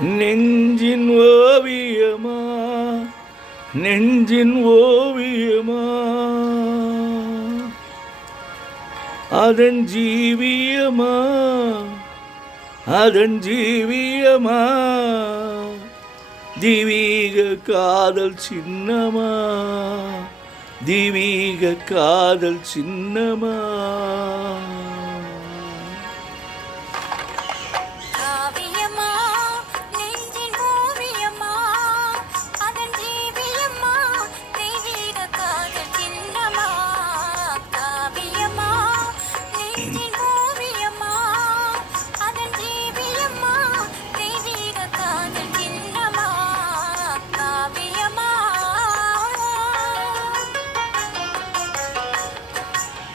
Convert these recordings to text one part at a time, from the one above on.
நெஞ்சின் ஓவியமா நெஞ்சின் ஓவியமா அதன் ஜீவியமா அதன் ஜீவியமா தெய்வீக காதல் சின்னமா தெய்வீக காதல் சின்னமா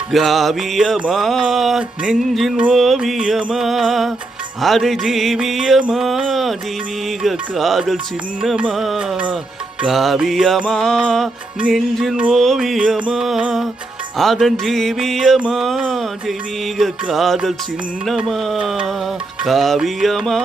காவியமா நெஞ்சின் ஓவியமா அது ஜீவியமா தெய்வீக காதல் சின்னமா காவியமா நெஞ்சின் ஓவியமா அதன் ஜீவியமா தெய்வீக காதல் சின்னமா காவியமா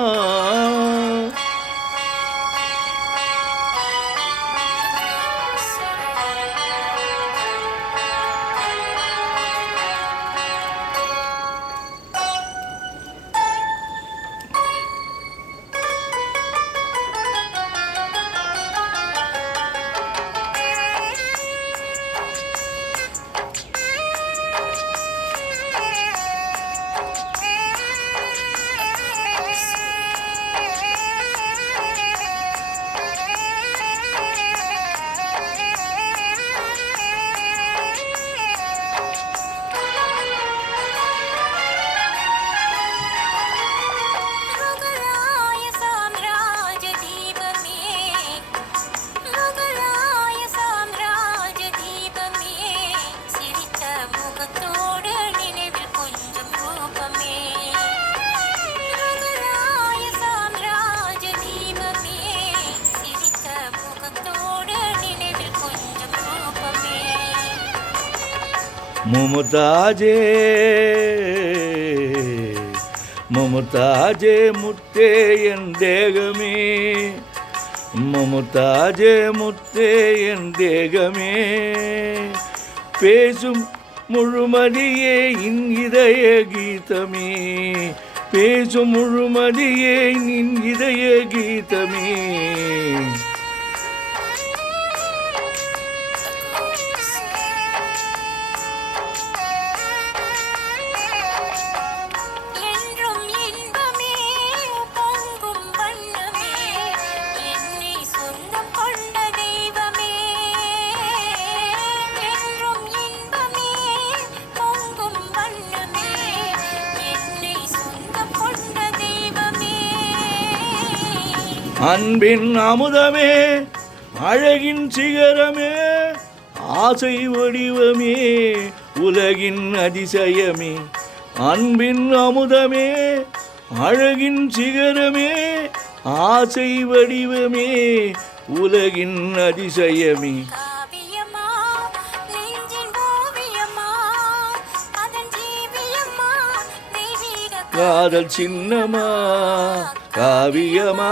முமுதாஜே முமுதாஜே முத்தே என் தேகமே முமுதாஜே முத்தே என் தேகமே பேசும் முழுமதியே இன் இதய கீதமே பேசும் முழுமதியே நின் இதய கீதமே அன்பின் அமுதமே அழகின் சிகரமே ஆசை வடிவமே உலகின் அதிசயமே அன்பின் அமுதமே அழகின் சிகரமே ஆசை வடிவமே உலகின் அதிசயமே காதல் சின்னமா காவியமா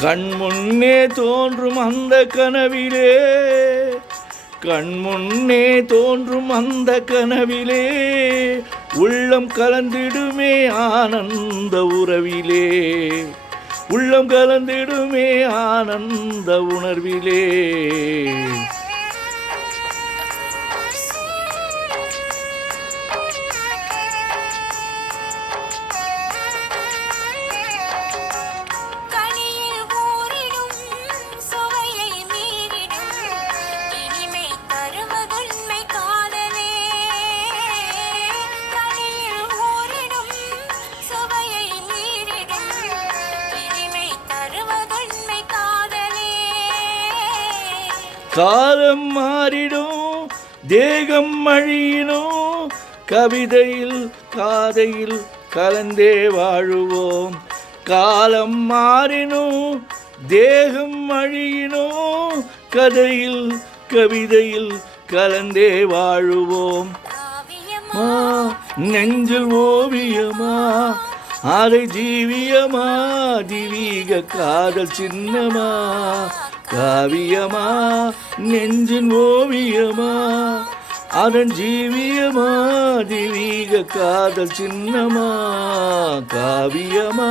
கண்முன்னே தோன்றும் அந்த கனவிலே கண்முன்னே தோன்றும் அந்த கனவிலே உள்ளம் கலந்திடுமே ஆனந்த உறவிலே உள்ளம் கலந்திடுமே ஆனந்த உணர்விலே காலம் மாறிடும் தேகம் அழியினும் கவிதையில் காதையில் கலந்தே வாழுவோம். காலம் மாறினும் தேகம் அழியினும் கவிதையில் கலந்தே வாழுவோம். நெஞ்சில் ஓவியமா அதை ஜீவியமா திவீக காதல் சின்னமா காவியமா நெஞ்சின் ஓவியமா அதன் ஜீவியமா திவீக காதல் சின்னமா காவியமா.